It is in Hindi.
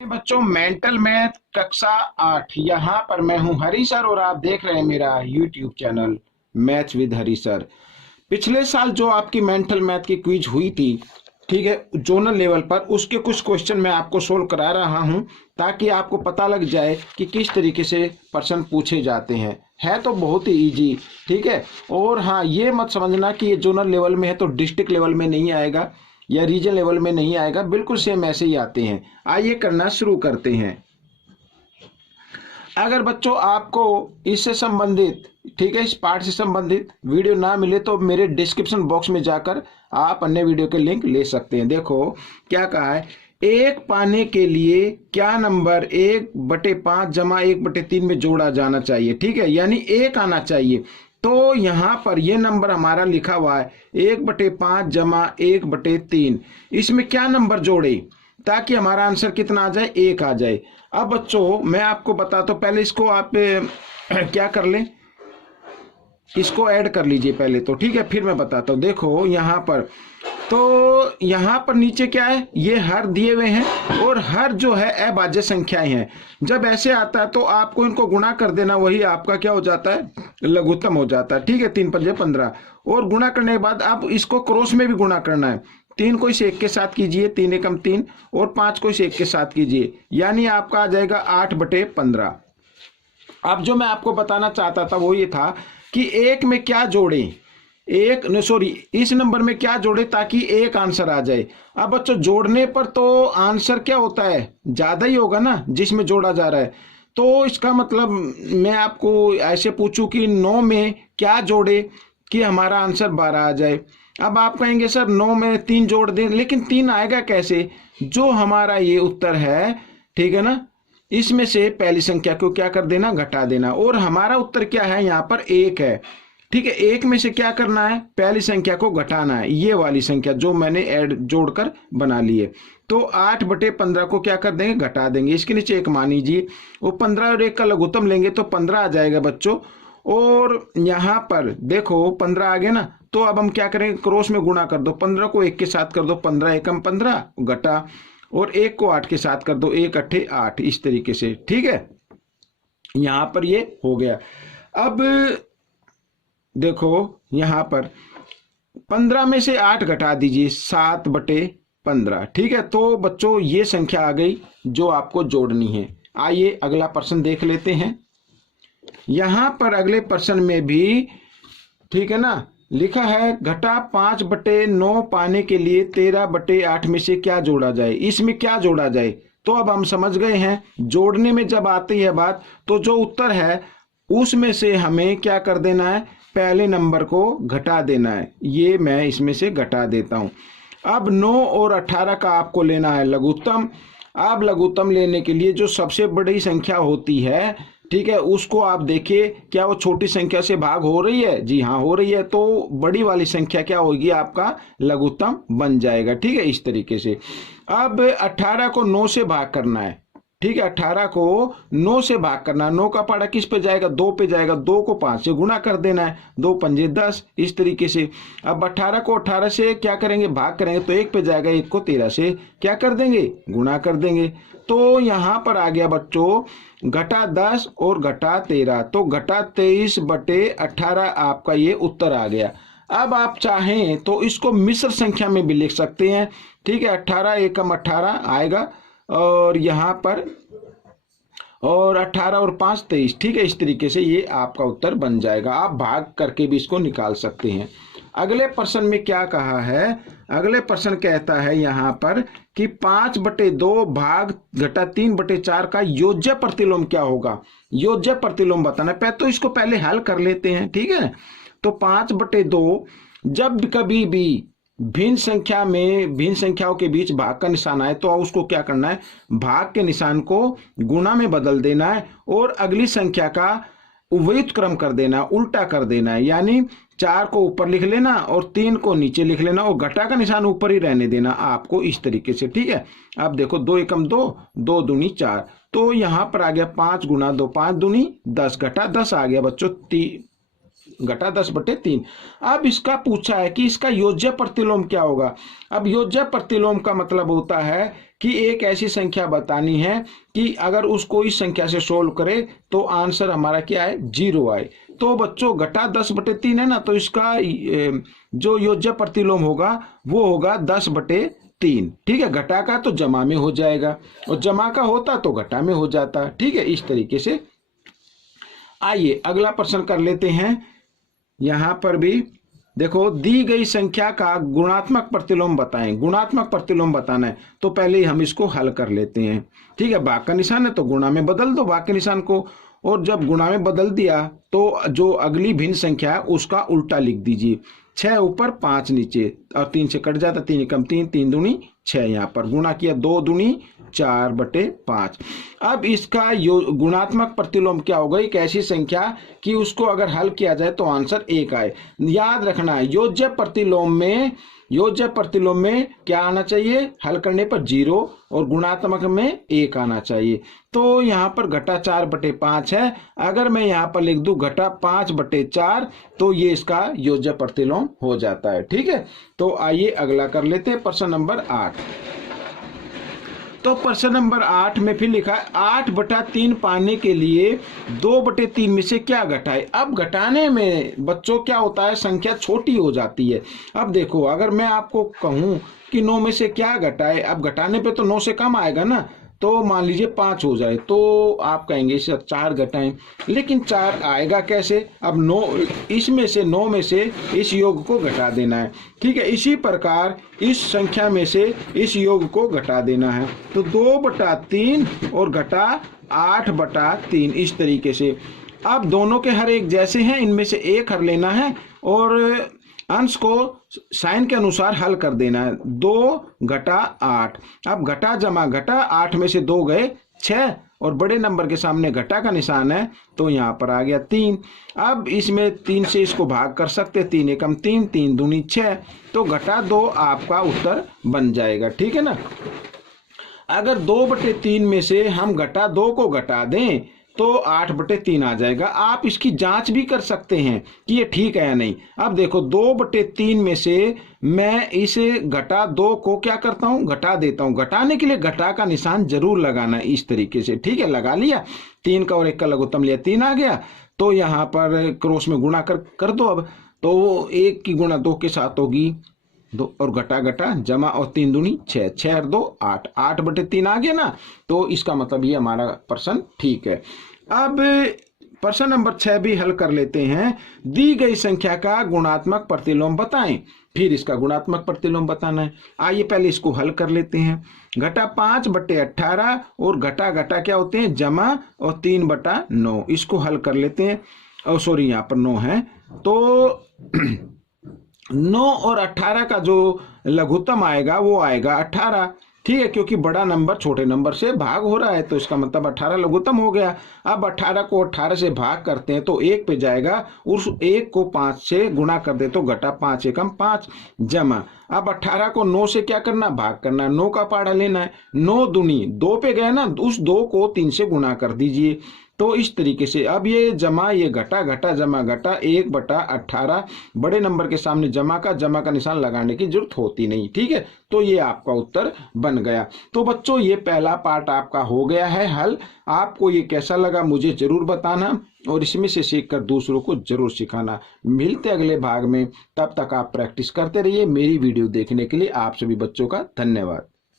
बच्चों, मेंटल मैथ कक्षा 8। यहाँ पर मैं हूँ हरी सर और आप देख रहे हैं मेरा YouTube channel maths with Hari sir. पिछले साल जो आपकी मेंटल मैथ की क्विज हुई थी, ठीक है, जोनल लेवल पर, उसके कुछ क्वेश्चन मैं आपको सोल्व करा रहा हूँ ताकि आपको पता लग जाए कि किस तरीके से प्रश्न पूछे जाते हैं। है तो बहुत ही इजी, ठीक है। और हाँ, ये मत समझना कि ये जोनल लेवल में है तो डिस्ट्रिक्ट लेवल में नहीं आएगा या रीजन लेवल में नहीं आएगा, बिल्कुल सेम ऐसे ही आते हैं। आइए करना शुरू करते हैं। अगर बच्चों आपको इससे संबंधित, ठीक है, इस पार्ट से संबंधित वीडियो ना मिले तो मेरे डिस्क्रिप्शन बॉक्स में जाकर आप अन्य वीडियो के लिंक ले सकते हैं। देखो क्या कहा है, एक पाने के लिए क्या नंबर 1/5 जमा 1/3 में जोड़ा जाना चाहिए, ठीक है, यानी एक आना चाहिए। तो यहाँ पर ये नंबर हमारा लिखा हुआ है 1/5 जमा 1/3। इसमें क्या नंबर जोड़े ताकि हमारा आंसर कितना आ जाए, 1 आ जाए। अब बच्चों मैं आपको बताता हूँ, पहले इसको आप क्या कर लें, इसको ऐड कर लीजिए पहले तो, ठीक है, फिर मैं बताता हूँ। देखो यहाँ पर, तो यहाँ पर नीचे क्या है, ये हर दिए हुए हैं और हर जो है अभाज्य संख्याएं हैं। जब ऐसे आता है तो आपको इनको गुणा कर देना, वही आपका क्या हो जाता है, लघुत्तम हो जाता है, ठीक है। 3 पंजे 15 और गुणा करने के बाद अब इसको क्रॉस में भी गुणा करना है। 3 को इस 1 के साथ कीजिए, 3 एकम 3, और 5 को इस 1 के साथ कीजिए, यानी आपका आ जाएगा 8/15। अब जो मैं आपको बताना चाहता था वो ये था कि एक में क्या जोड़े, इस नंबर में क्या जोड़े ताकि एक आंसर आ जाए। अब बच्चों जोड़ने पर तो आंसर क्या होता है, ज्यादा ही होगा ना जिसमें जोड़ा जा रहा है। तो इसका मतलब मैं आपको ऐसे पूछूं कि 9 में क्या जोड़े कि हमारा आंसर 12 आ जाए। अब आप कहेंगे सर 9 में 3 जोड़ दें, लेकिन 3 आएगा कैसे, जो हमारा ये उत्तर है, ठीक है ना, इसमें से पहली संख्या को क्या कर देना, घटा देना। और हमारा उत्तर क्या है, यहाँ पर 1 है, ठीक है। 1 में से क्या करना है, पहली संख्या को घटाना है, ये वाली संख्या जो मैंने ऐड जोड़कर बना ली है। तो 8/15 को क्या कर देंगे, घटा देंगे, इसके नीचे 1 मान लीजिए। वो 15 और 1 का लघुत्तम लेंगे तो 15 आ जाएगा बच्चों। और यहाँ पर देखो 15 आ गया ना, तो अब हम क्या करेंगे, क्रॉस में गुणा कर दो, 15 को 1 के साथ कर दो, 15 एकम 15 घटा, और 1 को 8 के साथ कर दो, 1 अट्ठे 8, इस तरीके से, ठीक है। यहां पर ये हो गया। अब देखो यहां पर 15 में से 8 घटा दीजिए, 7/15, ठीक है। तो बच्चों ये संख्या आ गई जो आपको जोड़नी है। आइए अगला प्रश्न देख लेते हैं। यहां पर अगले प्रश्न में भी, ठीक है ना, लिखा है घटा 5/9 पाने के लिए 13/8 में से क्या जोड़ा जाए, इसमें क्या जोड़ा जाए। तो अब हम समझ गए हैं, जोड़ने में जब आती है बात तो जो उत्तर है उसमें से हमें क्या कर देना है, पहले नंबर को घटा देना है। ये मैं इसमें से घटा देता हूं। अब 9 और 18 का आपको लेना है लघुत्तम। अब लघुत्तम लेने के लिए जो सबसे बड़ी संख्या होती है, ठीक है, उसको आप देखिए, क्या वो छोटी संख्या से भाग हो रही है, जी हाँ हो रही है, तो बड़ी वाली संख्या क्या होगी, आपका लघुत्तम बन जाएगा, ठीक है, इस तरीके से। अब 18 को 9 से भाग करना है, ठीक है, 18 को 9 से भाग करना है। 9 का पारा किस पे जाएगा, 2 पे जाएगा, 2 को 5 से गुणा कर देना है, 2 पंजे 10, इस तरीके से। अब 18 को 18 से क्या करेंगे, भाग करेंगे तो 1 पे जाएगा, 1 को 13 से क्या कर देंगे, गुणा कर देंगे। तो यहां पर आ गया बच्चों घटा 10 और घटा 13, तो घटा 23/18 आपका ये उत्तर आ गया। अब आप चाहें तो इसको मिश्र संख्या में भी लिख सकते हैं, ठीक है, 18 एकम 18 आएगा, और यहाँ पर, और 18 और 5 23, ठीक है, इस तरीके से ये आपका उत्तर बन जाएगा। आप भाग करके भी इसको निकाल सकते हैं। अगले प्रश्न में क्या कहा है, अगले प्रश्न कहता है यहाँ पर कि 5/2 भाग घटा 3/4 का योज्य प्रतिलोम क्या होगा। योज्य प्रतिलोम बताना है, तो इसको पहले हल कर लेते हैं, ठीक है। तो 5/2 जब कभी भी भिन्न संख्याओं के बीच भाग का निशान आए तो उसको क्या करना है, भाग के निशान को गुणा में बदल देना है और अगली संख्या का उपर्युक्त क्रम कर देना, उल्टा कर देना है। यानी 4 को ऊपर लिख लेना और 3 को नीचे लिख लेना और घटा का निशान ऊपर ही रहने देना आपको, इस तरीके से, ठीक है। अब देखो 2 एकम 2, 2 दूनी 4, तो यहां पर आ गया 5 गुना 2, 5 दूनी 10, घटा 10 आ गया बच्चों, घटा 10/3। अब इसका पूछा है कि इसका योज्य प्रतिलोम क्या होगा। अब योज्य प्रतिलोम का मतलब होता है कि एक ऐसी संख्या बतानी है कि अगर उसको इस संख्या से सोल्व करे तो आंसर हमारा क्या आए, 0 आए। तो बच्चों घटा 10/3 है ना, तो इसका जो योज्य प्रतिलोम होगा वो होगा 10/3। ठीक है, घटा का तो जमा में हो जाएगा और जमा का होता तो घटा में हो जाता। ठीक है, इस तरीके से। आइए अगला प्रश्न कर लेते हैं। यहां पर भी देखो, दी गई संख्या का गुणात्मक प्रतिलोम बताएं। गुणात्मक प्रतिलोम बताना है तो पहले हम इसको हल कर लेते हैं। ठीक है, भाग का निशान है तो गुणा में बदल दो भाग के निशान को, और जब गुणा में बदल दिया तो जो अगली भिन्न संख्या है उसका उल्टा लिख दीजिए। 6 ऊपर 5 नीचे और 3 से कट जाता, 3 एकम 3, 3 दूनी 6। यहाँ पर गुणा किया 2 दूनी 4/5। अब इसका गुणात्मक प्रतिलोम क्या होगा, एक ऐसी संख्या कि उसको अगर हल किया जाए तो आंसर 1 आए। याद रखना है योज्य प्रतिलोम में क्या आना चाहिए, हल करने पर 0 और गुणात्मक में 1 आना चाहिए। तो यहाँ पर घटा 4/5 है। अगर मैं यहाँ पर लिख दूं घटा 5/4 तो ये इसका योज्य प्रतिलोम हो जाता है। ठीक है, तो आइए अगला कर लेते हैं, प्रश्न नंबर 8। तो प्रश्न नंबर 8 में फिर लिखा है 8/3 पाने के लिए 2/3 में से क्या घटाए। अब घटाने में बच्चों क्या होता है, संख्या छोटी हो जाती है। अब देखो, अगर मैं आपको कहूं कि 9 में से क्या घटाए, अब घटाने पे तो 9 से कम आएगा ना, तो मान लीजिए 5 हो जाए तो आप कहेंगे सर 4 घटाएं, लेकिन 4 आएगा कैसे। अब 9 इसमें से 9 में से इस योग को घटा देना है। ठीक है, इसी प्रकार इस संख्या में से इस योग को घटा देना है। तो 2/3 और घटा 8/3 इस तरीके से। अब दोनों के हर एक जैसे हैं, इनमें से एक हर लेना है और अंश को साइन के अनुसार हल कर देना है। 2 घटा 8। अब घटा जमा घटा, 8 में से 2 गए 6 और बड़े नंबर के सामने घटा का निशान है तो यहाँ पर आ गया 3। अब इसमें 3 से इसको भाग कर सकते, 3 एकम 3, 3 दूनी 6, तो घटा 2 आपका उत्तर बन जाएगा। ठीक है ना। अगर 2/3 में से हम घटा 2 को घटा दें तो 8/3 आ जाएगा। आप इसकी जांच भी कर सकते हैं कि ये ठीक है या नहीं। अब देखो, 2/3 में से मैं इसे घटा 2 को क्या करता हूं, घटा देता हूं। घटाने के लिए घटा का निशान जरूर लगाना है इस तरीके से। ठीक है, लगा लिया, 3 का और 1 का लघुत्तम लिया, 3 आ गया। तो यहाँ पर क्रॉस में गुणा कर दो। अब तो 1 की गुणा 2 के साथ होगी 2 और घटा घटा जमा और 3 दूनी 6, 6 और 2 8, 8/3 आ गया ना। तो इसका मतलब ये हमारा प्रश्न ठीक है। अब प्रश्न नंबर 6 भी हल कर लेते हैं। दी गई संख्या का गुणात्मक प्रतिलोम बताएं। फिर इसका गुणात्मक प्रतिलोम बताना है। आइए पहले इसको हल कर लेते हैं। घटा 5/18 और घटा घटा क्या होते हैं, जमा और 3/9। इसको हल कर लेते हैं। और सॉरी, यहाँ पर 9 है तो 9 और 18 का जो लघुत्तम आएगा वो आएगा 18। ठीक है, क्योंकि बड़ा नंबर छोटे नंबर से भाग हो रहा है तो इसका मतलब 18 लघुत्तम हो गया। अब 18 को 18 से भाग करते हैं तो 1 पे जाएगा, उस 1 को 5 से गुणा कर दे तो घटा 5 एकम 5 जमा। अब 18 को 9 से क्या करना, भाग करना है, 9 का पहाड़ा लेना है। 9 दूनी 2 पे गए ना, उस 2 को 3 से गुणा कर दीजिए। तो इस तरीके से अब ये जमा ये घटा घटा जमा घटा 1/18, बड़े नंबर के सामने जमा का निशान लगाने की जरूरत होती नहीं। ठीक है, तो ये आपका उत्तर बन गया। तो बच्चों ये पहला पार्ट आपका हो गया है हल। आपको ये कैसा लगा मुझे जरूर बताना और इसमें से सीखकर दूसरों को जरूर सिखाना। मिलते अगले भाग में, तब तक आप प्रैक्टिस करते रहिए। मेरी वीडियो देखने के लिए आप सभी बच्चों का धन्यवाद।